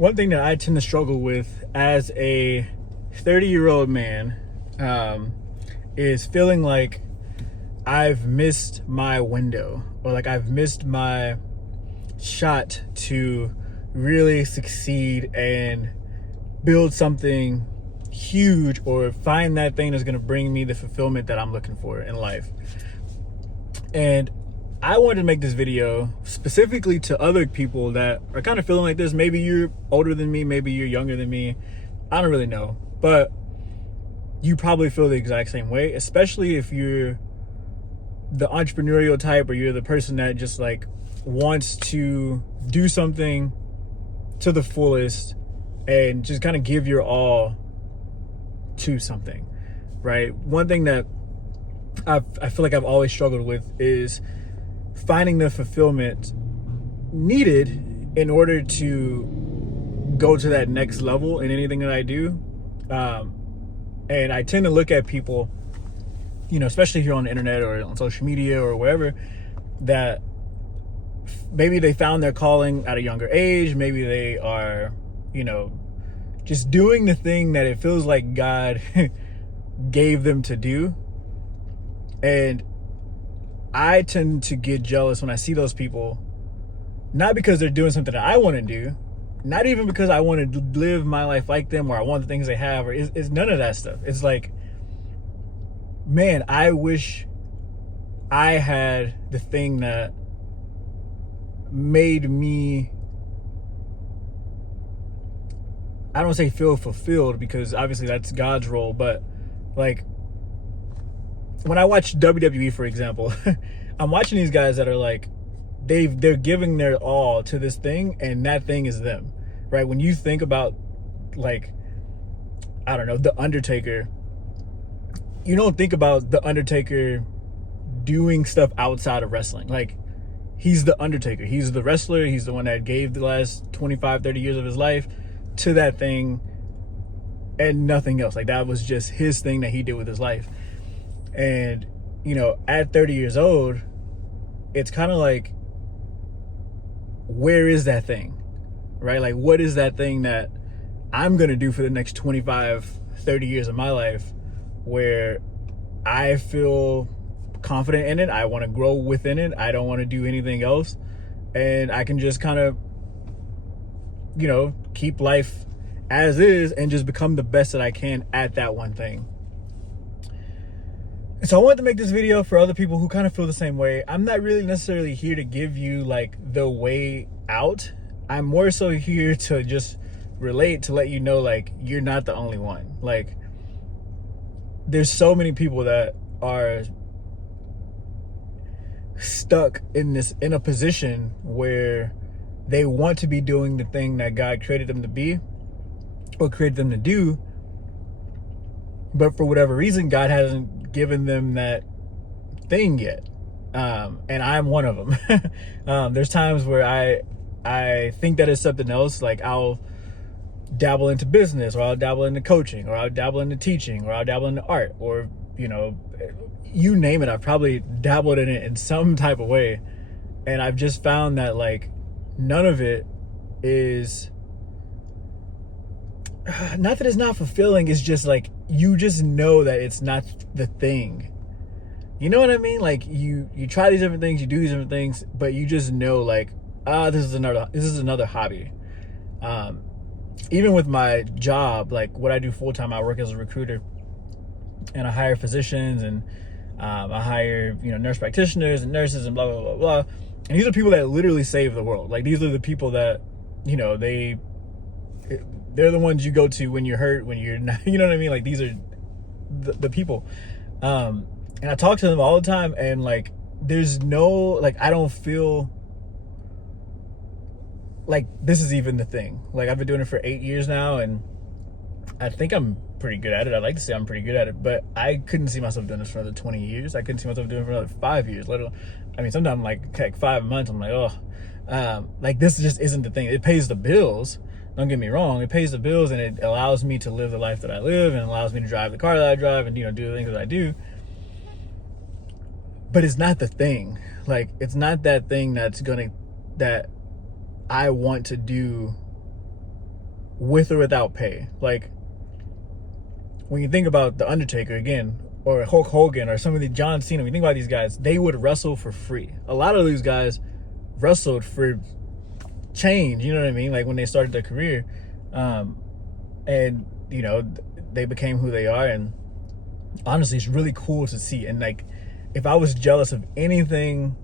One thing that I tend to struggle with as a 30-year-old man is feeling like I've missed my window, or like I've missed my shot to really succeed and build something huge, or find that thing that's going to bring me the fulfillment that I'm looking for in life. And I wanted to make this video specifically to other people that are kind of feeling like this. Maybe you're older than me, maybe you're younger than me, I don't really know, but you probably feel the exact same way, especially if you're the entrepreneurial type, or you're the person that just like wants to do something to the fullest and just kind of give your all to something, right? One thing that I feel like I've always struggled with is finding the fulfillment needed in order to go to that next level in anything that I do. And I tend to look at people, especially here on the internet or on social media or wherever, that maybe they found their calling at a younger age. Maybe they are, just doing the thing that it feels like God gave them to do. And I tend to get jealous when I see those people, not because they're doing something that I want to do, not even because I want to live my life like them, or I want the things they have, or it's none of that stuff. It's like, man, I wish I had the thing that made me, I don't want to say feel fulfilled, because obviously that's God's role, but like when I watch WWE, for example, I'm watching these guys that are like, they're giving their all to this thing, and that thing is them, right? When you think about, like, I don't know, The Undertaker, you don't think about The Undertaker doing stuff outside of wrestling. Like, he's The Undertaker. He's the wrestler. He's the one that gave the last 25, 30 years of his life to that thing and nothing else. Like, that was just his thing that he did with his life. And, at 30 years old, it's kind of like, where is that thing, right? Like, what is that thing that I'm going to do for the next 25, 30 years of my life where I feel confident in it? I want to grow within it. I don't want to do anything else. And I can just kind of, keep life as is and just become the best that I can at that one thing. So I wanted to make this video for other people who kind of feel the same way. I'm not really necessarily here to give you like the way out. I'm more so here to just relate, to let you know, like, you're not the only one. Like, there's so many people that are stuck in a position where they want to be doing the thing that God created them to be, or created them to do, but for whatever reason, God hasn't given them that thing yet. And I'm one of them. There's times where I think that it's something else. Like, I'll dabble into business, or I'll dabble into coaching, or I'll dabble into teaching, or I'll dabble into art, or, you name it. I've probably dabbled in it in some type of way. And I've just found that, like, none of it is, not that it's not fulfilling, it's just like, you just know that it's not the thing. You know what I mean? Like, you try these different things, you do these different things, but you just know, like, this is another hobby. Even with my job, like what I do full time, I work as a recruiter, and I hire physicians, and I hire, nurse practitioners and nurses and blah, blah, blah, blah. And these are people that literally save the world. Like, these are the people that, they're the ones you go to when you're hurt, when you're not, you know what I mean? Like, these are the people. And I talk to them all the time, and like, there's no, like, I don't feel like this is even the thing. Like, I've been doing it for 8 years now, and I think I'm pretty good at it. I'd like to say I'm pretty good at it, but I couldn't see myself doing this for another 20 years. I couldn't see myself doing it for another 5 years, let alone, sometimes like 5 months, I'm like, oh, like, this just isn't the thing. It pays the bills. Don't get me wrong. It pays the bills, and it allows me to live the life that I live, and allows me to drive the car that I drive, and, do the things that I do. But it's not the thing. Like, it's not that thing that I want to do with or without pay. Like, when you think about The Undertaker again, or Hulk Hogan, or some of the John Cena, when you think about these guys, they would wrestle for free. A lot of these guys wrestled for change, you know what I mean? Like, when they started their career, and you know, they became who they are. And honestly, it's really cool to see. And like, if I was jealous of anything,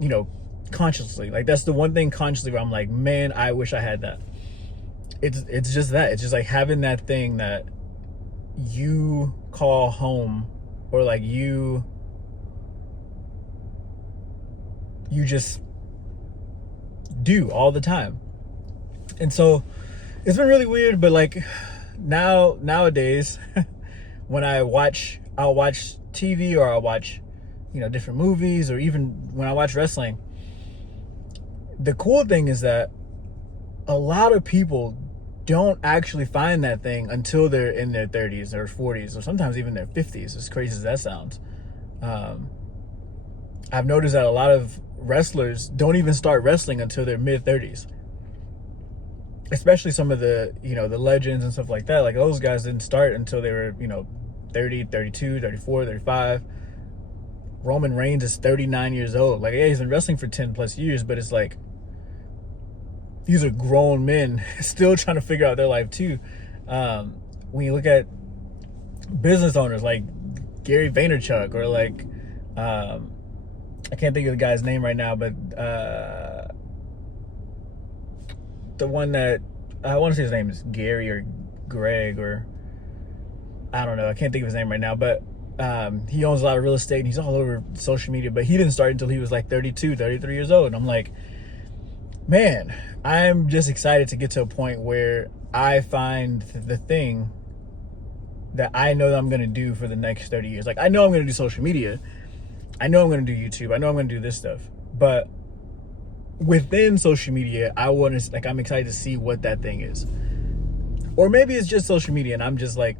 you know, consciously, like, that's the one thing consciously where I'm like, man, I wish I had that. It's just that. It's just like having that thing that you call home, or like you just do all the time. And so it's been really weird, but like nowadays when I'll watch TV, or I'll watch, you know, different movies, or even when I watch wrestling, the cool thing is that a lot of people don't actually find that thing until they're in their 30s or 40s, or sometimes even their 50s, as crazy as that sounds. I've noticed that a lot of wrestlers don't even start wrestling until their mid 30s, especially some of the, you know, the legends and stuff like that. Like, those guys didn't start until they were, you know, 30, 32, 34, 35. Roman Reigns is 39 years old. Like, yeah, he's been wrestling for 10 plus years, but it's like, these are grown men still trying to figure out their life too. When you look at business owners like Gary Vaynerchuk, or like, I can't think of the guy's name right now, but the one that, I want to say his name is Gary or Greg, or I don't know, I can't think of his name right now, but he owns a lot of real estate and he's all over social media, but he didn't start until he was like 32, 33 years old. And I'm like, man, I'm just excited to get to a point where I find the thing that I know that I'm going to do for the next 30 years. Like, I know I'm going to do social media. I know I'm going to do YouTube. I know I'm going to do this stuff. But within social media, I'm excited to see what that thing is. Or maybe it's just social media and I'm just like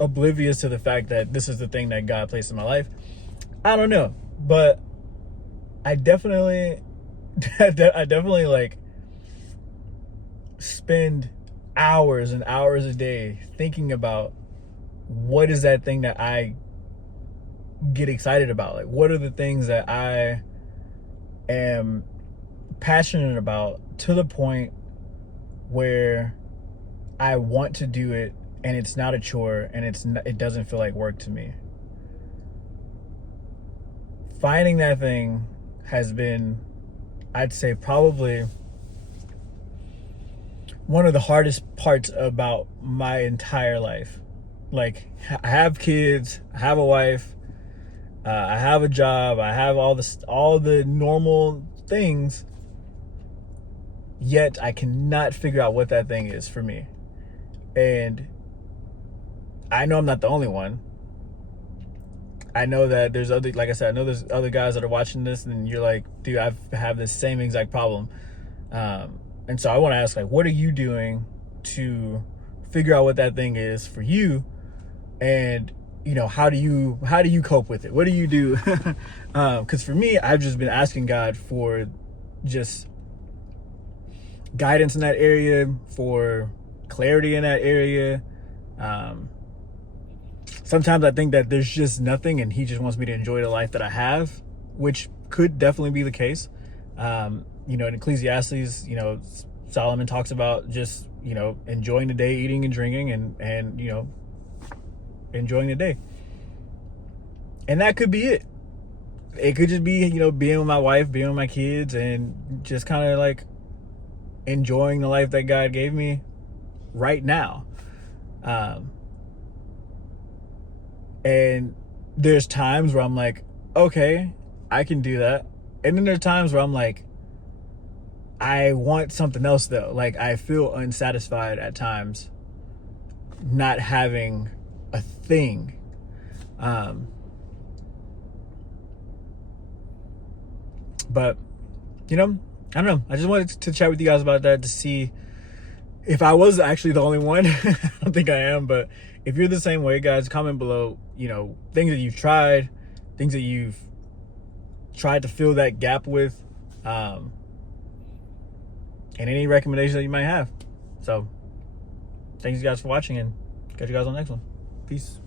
oblivious to the fact that this is the thing that God placed in my life. I don't know. But I definitely like spend hours and hours a day thinking about what is that thing that I get excited about. Like, what are the things that I am passionate about, to the point where I want to do it and it's not a chore and it doesn't feel like work to me. Finding that thing has been, I'd say, probably one of the hardest parts about my entire life. Like, I have kids, I have a wife, I have a job, I have all the normal things, yet I cannot figure out what that thing is for me. And I know I'm not the only one. I know that there's other, like I said, I know there's other guys that are watching this and you're like, dude, I have the same exact problem. And so I want to ask, like, what are you doing to figure out what that thing is for you? And, you know, how do you cope with it? What do you do? Because for me, I've just been asking God for just guidance in that area, for clarity in that area. Sometimes I think that there's just nothing and he just wants me to enjoy the life that I have, which could definitely be the case. You know, in Ecclesiastes, you know, Solomon talks about just, you know, enjoying the day, eating and drinking, and you know, enjoying the day. And that could be it. It could just be, you know, being with my wife, being with my kids, and just kind of like enjoying the life that God gave me right now. And there's times where I'm like, okay, I can do that. And then there's times where I'm like, I want something else though. Like, I feel unsatisfied at times not having a thing. But, you know, I don't know. I just wanted to chat with you guys about that, to see if I was actually the only one. I don't think I am, but if you're the same way, guys, comment below, you know, things that you've tried, things that you've tried to fill that gap with, and any recommendations that you might have. So thanks you guys for watching, and catch you guys on the next one. Peace.